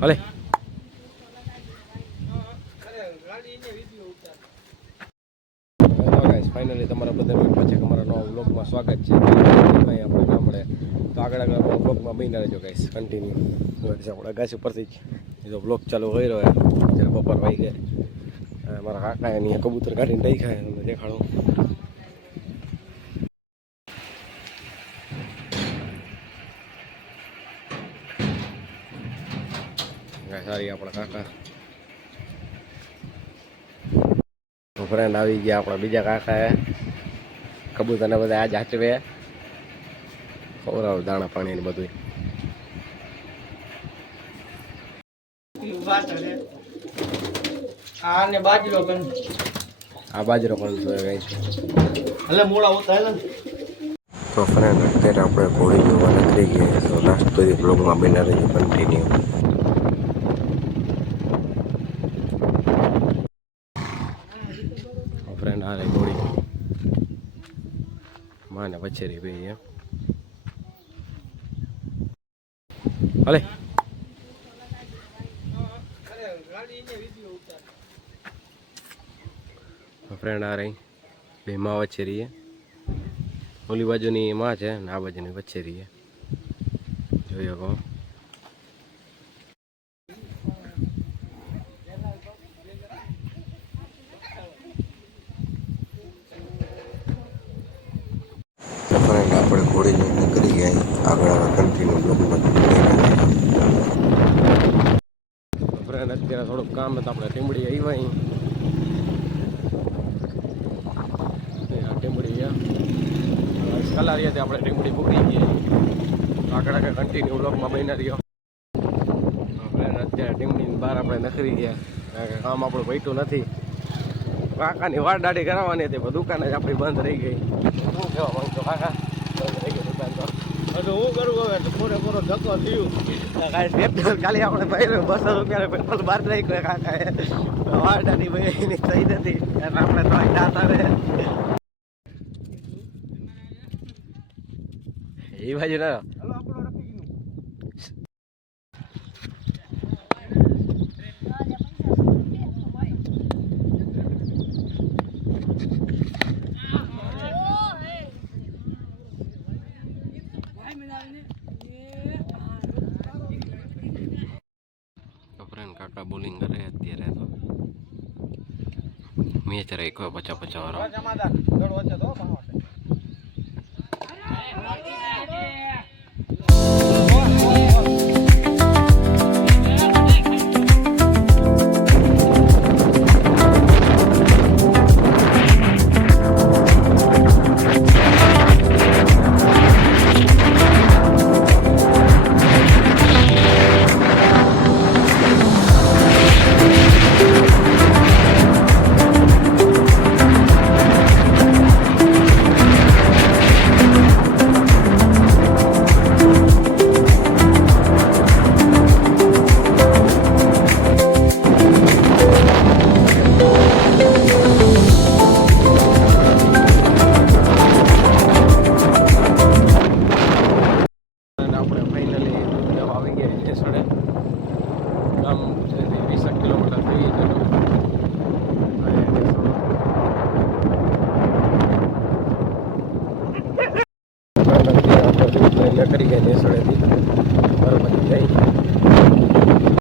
ભલે ફાઇનલી તમારા બધા પાછા અમારા નવા બ્લોગમાં સ્વાગત છે. આપણે ગામડે તો આગળ બ્લોગમાં બની રહેજો ગાઈસ કન્ટિન્યુ. આપણે ગાસ ઉપરથી જ બ્લોગ ચાલુ કરી રહ્યો જ્યારે બપોર વાઈ ગયા. મારા કાકા એની કબૂતર કાઢીને દઈ ખાય તમને દેખાડું. સારી આપણા કાકા ફ્રેન્ડ આવી ગયા. આપણા બીજા કાકા કબૂતરને બધા આજ હાચવે ખવડાવે દાણા પાણી ને બધું. આ બાજરો પણ તો ફ્રેન્ડ અત્યારે આપણે ઘોડી જોવા નીકળી ગયા. તો લાસ્ટ સુધી બ્લોગમાં બના રહીએ કન્ટિન્યુ. ફ્રેન્ડ આ રહી ઘોડી માને વચ્ચેરી ભાઈ એમ ભલે ફ્રેન્ડ આ રહી બે માં વચ્ચે રહીએ. ઓલી બાજુની માં છે ને આ બાજુની વચ્ચે રહીએ. જોઈ શકો આપણે ઘોડી લઈને નીકળી ગયા. આગળ કન્ટિન્યુ બ્લોગમાં ફ્રેન્ડ અત્યારે થોડુંક કામ હતું. આપણે ટીમડી આવ્યા ટીમડી કલારી હતી આપણે ટીમડી પૂકી ગઈ. આગળ આગળ કન્ટિન્યુ બ્લોગમાં બની રહ્યો. ફ્રેન્ડ અત્યારે ટીમડીની બહાર આપણે નખરી ગયા. કામ આપણું પૈતું નથી. કાકાની વાડ દાઢી કરાવવાની હતી પણ દુકાન જ આપણી બંધ રહી ગઈ. શું કહેવા માંગતો કાકા? હું કરું હવે પૂરેપૂરો ધક્કો થયું. ખાલી આપણે ભાઈ 200 રૂપિયા પેટ્રોલ બહાર રહી ગયો. કાકા વાડાની ભાઈ થઈ નથી આપણે તો દાંત આવે એ બાજુ ના કાકા બોલિંગ કરે અત્યારે તો મેચ રાખ્યો 50-50 વાળો. કરી ગયા નેસડેથી બરાબર જાય.